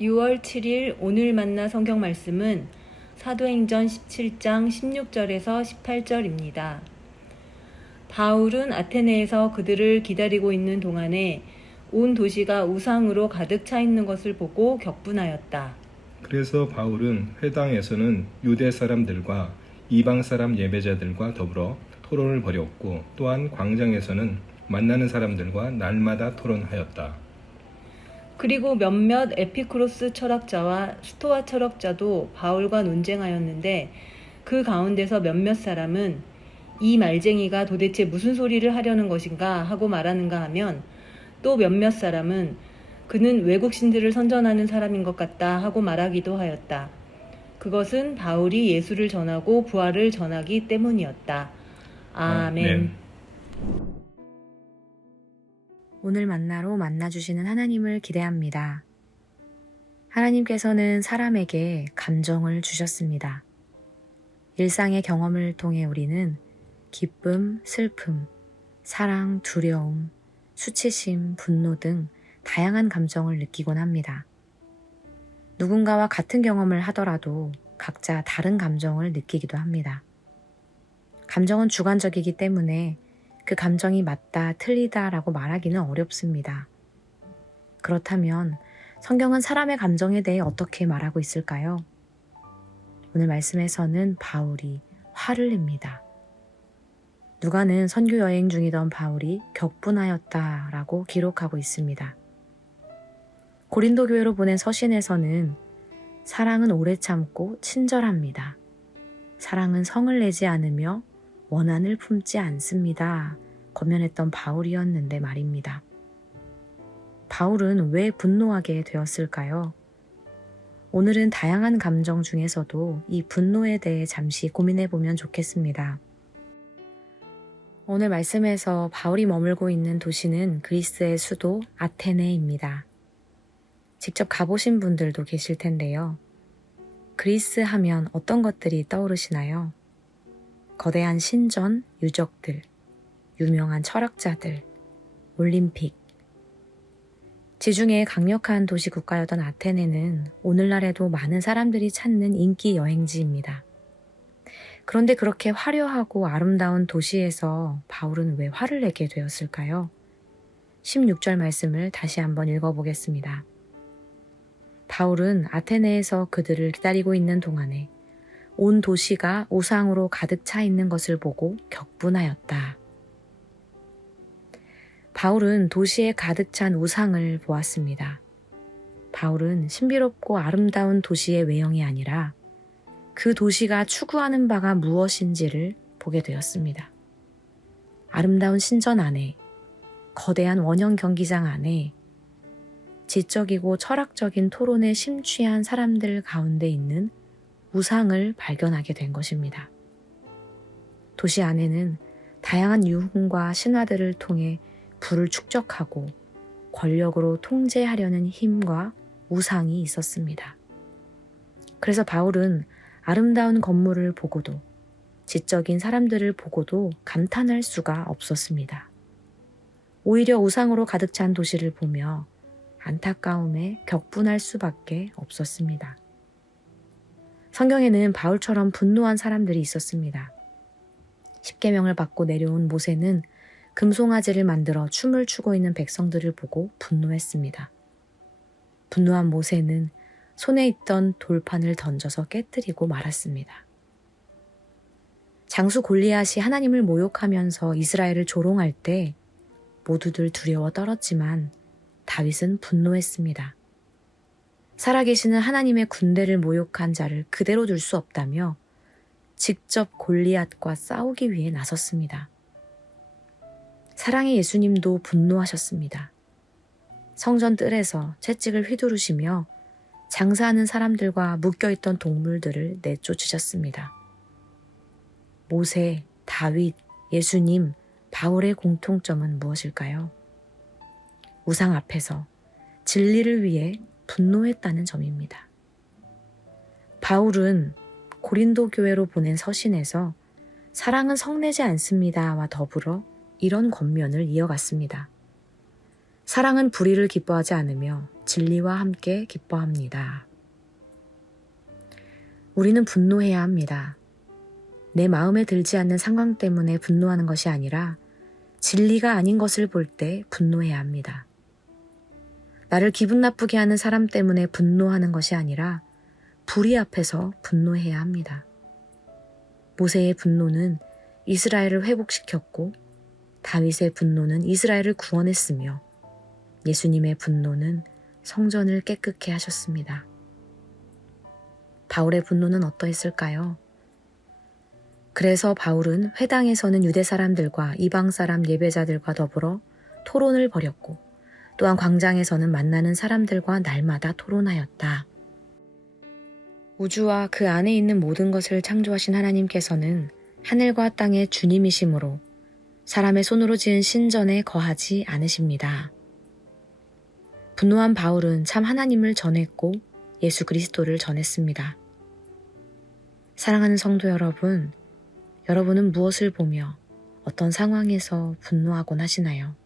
6월 7일 오늘 만나 성경 말씀은 사도행전 17장 16절에서 18절입니다. 바울은 아테네에서 그들을 기다리고 있는 동안에 온 도시가 우상으로 가득 차 있는 것을 보고 격분하였다. 그래서 바울은 회당에서는 유대 사람들과 이방 사람 예배자들과 더불어 토론을 벌였고, 또한 광장에서는 만나는 사람들과 날마다 토론하였다. 그리고 몇몇 에피쿠로스 철학자와 스토아 철학자도 바울과 논쟁하였는데, 그 가운데서 몇몇 사람은 이 말쟁이가 도대체 무슨 소리를 하려는 것인가 하고 말하는가 하면, 또 몇몇 사람은 그는 외국 신들을 선전하는 사람인 것 같다 하고 말하기도 하였다. 그것은 바울이 예수를 전하고 부활을 전하기 때문이었다. 아멘. 오늘 만나로 만나주시는 하나님을 기대합니다. 하나님께서는 사람에게 감정을 주셨습니다. 일상의 경험을 통해 우리는 기쁨, 슬픔, 사랑, 두려움, 수치심, 분노 등 다양한 감정을 느끼곤 합니다. 누군가와 같은 경험을 하더라도 각자 다른 감정을 느끼기도 합니다. 감정은 주관적이기 때문에 그 감정이 맞다, 틀리다라고 말하기는 어렵습니다. 그렇다면 성경은 사람의 감정에 대해 어떻게 말하고 있을까요? 오늘 말씀에서는 바울이 화를 냅니다. 누가는 선교 여행 중이던 바울이 격분하였다라고 기록하고 있습니다. 고린도 교회로 보낸 서신에서는 사랑은 오래 참고 친절합니다. 사랑은 성을 내지 않으며 원한을 품지 않습니다. 권면했던 바울이었는데 말입니다. 바울은 왜 분노하게 되었을까요? 오늘은 다양한 감정 중에서도 이 분노에 대해 잠시 고민해 보면 좋겠습니다. 오늘 말씀에서 바울이 머물고 있는 도시는 그리스의 수도 아테네입니다. 직접 가보신 분들도 계실 텐데요. 그리스 하면 어떤 것들이 떠오르시나요? 거대한 신전, 유적들, 유명한 철학자들, 올림픽. 지중해의 강력한 도시 국가였던 아테네는 오늘날에도 많은 사람들이 찾는 인기 여행지입니다. 그런데 그렇게 화려하고 아름다운 도시에서 바울은 왜 화를 내게 되었을까요? 16절 말씀을 다시 한번 읽어보겠습니다. 바울은 아테네에서 그들을 기다리고 있는 동안에 온 도시가 우상으로 가득 차 있는 것을 보고 격분하였다. 바울은 도시에 가득 찬 우상을 보았습니다. 바울은 신비롭고 아름다운 도시의 외형이 아니라 그 도시가 추구하는 바가 무엇인지를 보게 되었습니다. 아름다운 신전 안에, 거대한 원형 경기장 안에 지적이고 철학적인 토론에 심취한 사람들 가운데 있는 우상을 발견하게 된 것입니다. 도시 안에는 다양한 유흥과 신화들을 통해 부를 축적하고 권력으로 통제하려는 힘과 우상이 있었습니다. 그래서 바울은 아름다운 건물을 보고도 지적인 사람들을 보고도 감탄할 수가 없었습니다. 오히려 우상으로 가득 찬 도시를 보며 안타까움에 격분할 수밖에 없었습니다. 성경에는 바울처럼 분노한 사람들이 있었습니다. 십계명을 받고 내려온 모세는 금송아지를 만들어 춤을 추고 있는 백성들을 보고 분노했습니다. 분노한 모세는 손에 있던 돌판을 던져서 깨뜨리고 말았습니다. 장수 골리앗이 하나님을 모욕하면서 이스라엘을 조롱할 때 모두들 두려워 떨었지만 다윗은 분노했습니다. 살아계시는 하나님의 군대를 모욕한 자를 그대로 둘 수 없다며 직접 골리앗과 싸우기 위해 나섰습니다. 사랑의 예수님도 분노하셨습니다. 성전 뜰에서 채찍을 휘두르시며 장사하는 사람들과 묶여있던 동물들을 내쫓으셨습니다. 모세, 다윗, 예수님, 바울의 공통점은 무엇일까요? 우상 앞에서 진리를 위해 분노했다는 점입니다. 바울은 고린도 교회로 보낸 서신에서 사랑은 성내지 않습니다와 더불어 이런 권면을 이어갔습니다. 사랑은 불의를 기뻐하지 않으며 진리와 함께 기뻐합니다. 우리는 분노해야 합니다. 내 마음에 들지 않는 상황 때문에 분노하는 것이 아니라 진리가 아닌 것을 볼 때 분노해야 합니다. 나를 기분 나쁘게 하는 사람 때문에 분노하는 것이 아니라 불의 앞에서 분노해야 합니다. 모세의 분노는 이스라엘을 회복시켰고 다윗의 분노는 이스라엘을 구원했으며 예수님의 분노는 성전을 깨끗게 하셨습니다. 바울의 분노는 어떠했을까요? 그래서 바울은 회당에서는 유대 사람들과 이방 사람 예배자들과 더불어 토론을 벌였고 또한 광장에서는 만나는 사람들과 날마다 토론하였다. 우주와 그 안에 있는 모든 것을 창조하신 하나님께서는 하늘과 땅의 주님이시므로 사람의 손으로 지은 신전에 거하지 않으십니다. 분노한 바울은 참 하나님을 전했고 예수 그리스도를 전했습니다. 사랑하는 성도 여러분, 여러분은 무엇을 보며 어떤 상황에서 분노하곤 하시나요?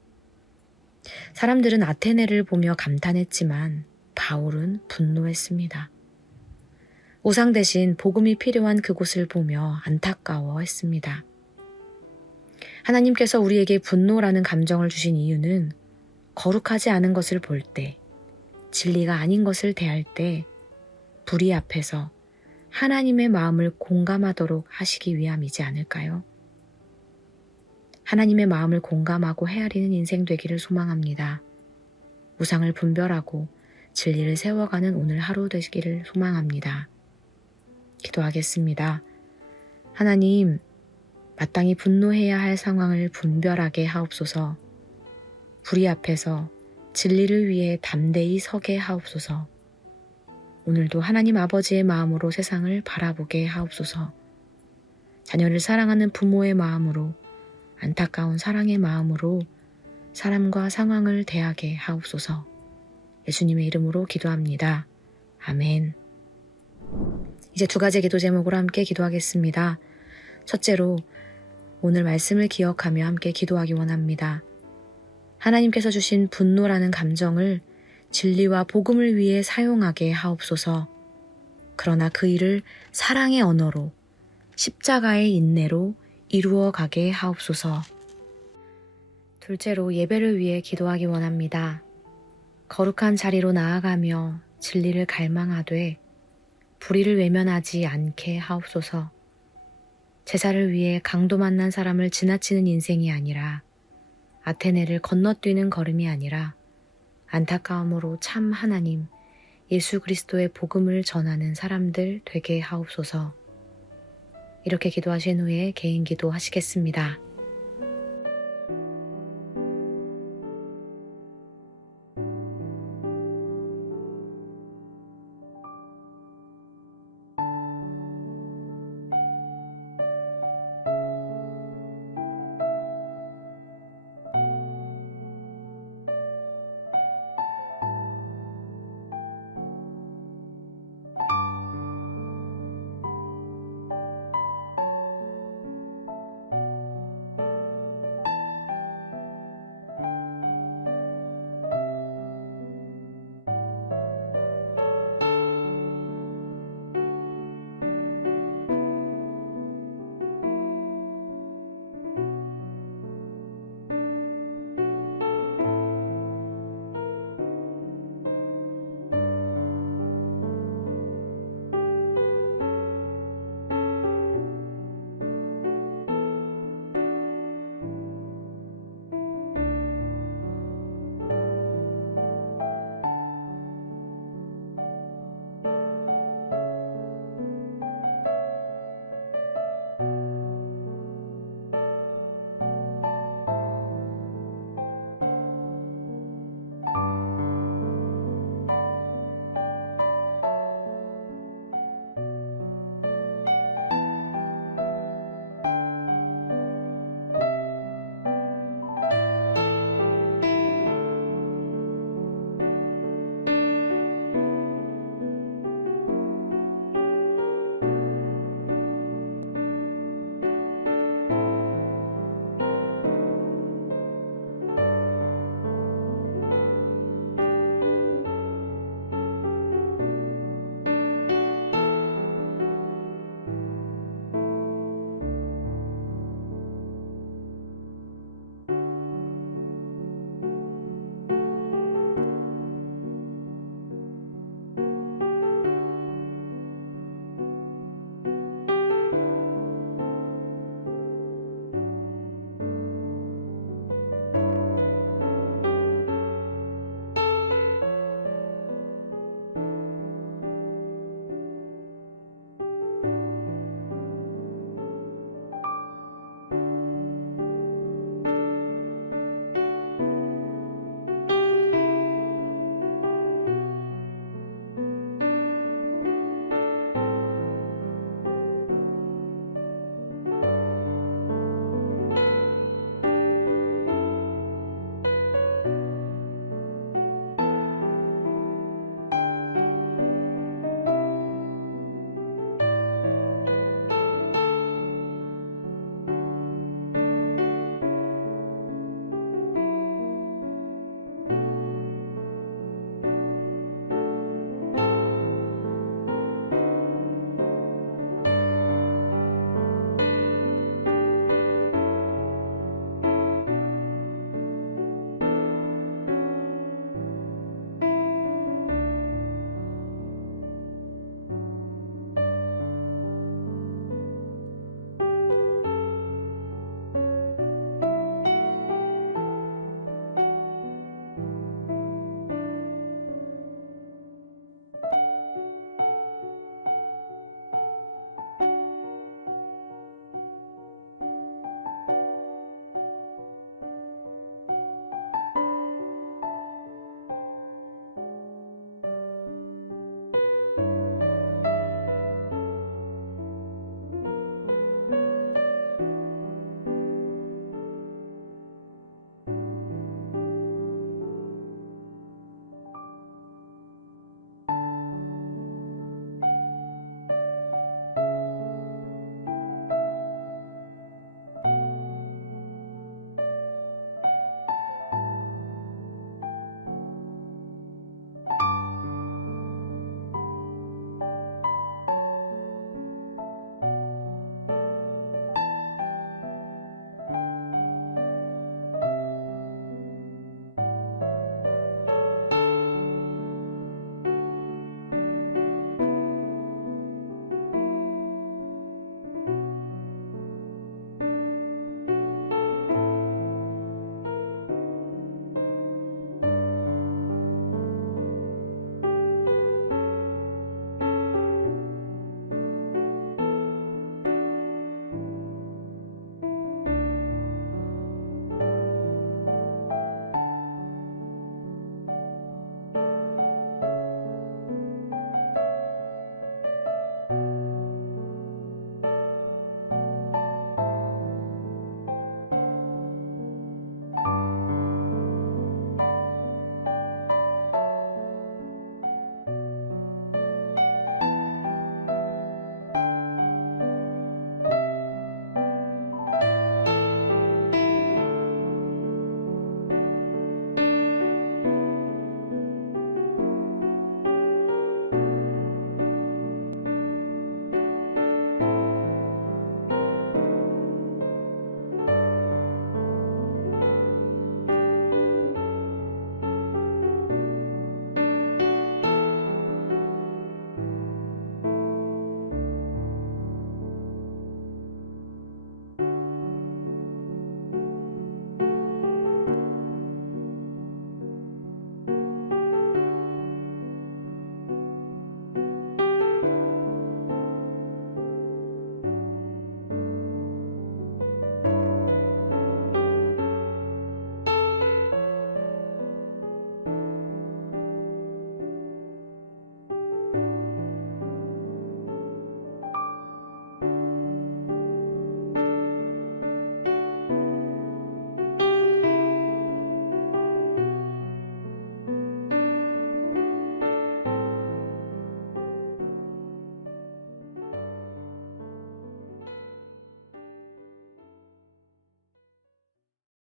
사람들은 아테네를 보며 감탄했지만 바울은 분노했습니다. 우상 대신 복음이 필요한 그곳을 보며 안타까워했습니다. 하나님께서 우리에게 분노라는 감정을 주신 이유는 거룩하지 않은 것을 볼 때, 진리가 아닌 것을 대할 때 불의 앞에서 하나님의 마음을 공감하도록 하시기 위함이지 않을까요? 하나님의 마음을 공감하고 헤아리는 인생 되기를 소망합니다. 우상을 분별하고 진리를 세워가는 오늘 하루 되시기를 소망합니다. 기도하겠습니다. 하나님, 마땅히 분노해야 할 상황을 분별하게 하옵소서. 불의 앞에서 진리를 위해 담대히 서게 하옵소서. 오늘도 하나님 아버지의 마음으로 세상을 바라보게 하옵소서. 자녀를 사랑하는 부모의 마음으로, 안타까운 사랑의 마음으로 사람과 상황을 대하게 하옵소서. 예수님의 이름으로 기도합니다. 아멘. 이제 두 가지 기도 제목으로 함께 기도하겠습니다. 첫째로 오늘 말씀을 기억하며 함께 기도하기 원합니다. 하나님께서 주신 분노라는 감정을 진리와 복음을 위해 사용하게 하옵소서. 그러나 그 일을 사랑의 언어로, 십자가의 인내로 이루어 가게 하옵소서. 둘째로 예배를 위해 기도하기 원합니다. 거룩한 자리로 나아가며 진리를 갈망하되 불의를 외면하지 않게 하옵소서. 제사를 위해 강도 만난 사람을 지나치는 인생이 아니라 아테네를 건너뛰는 걸음이 아니라 안타까움으로 참 하나님, 예수 그리스도의 복음을 전하는 사람들 되게 하옵소서. 이렇게 기도하신 후에 개인 기도 하시겠습니다.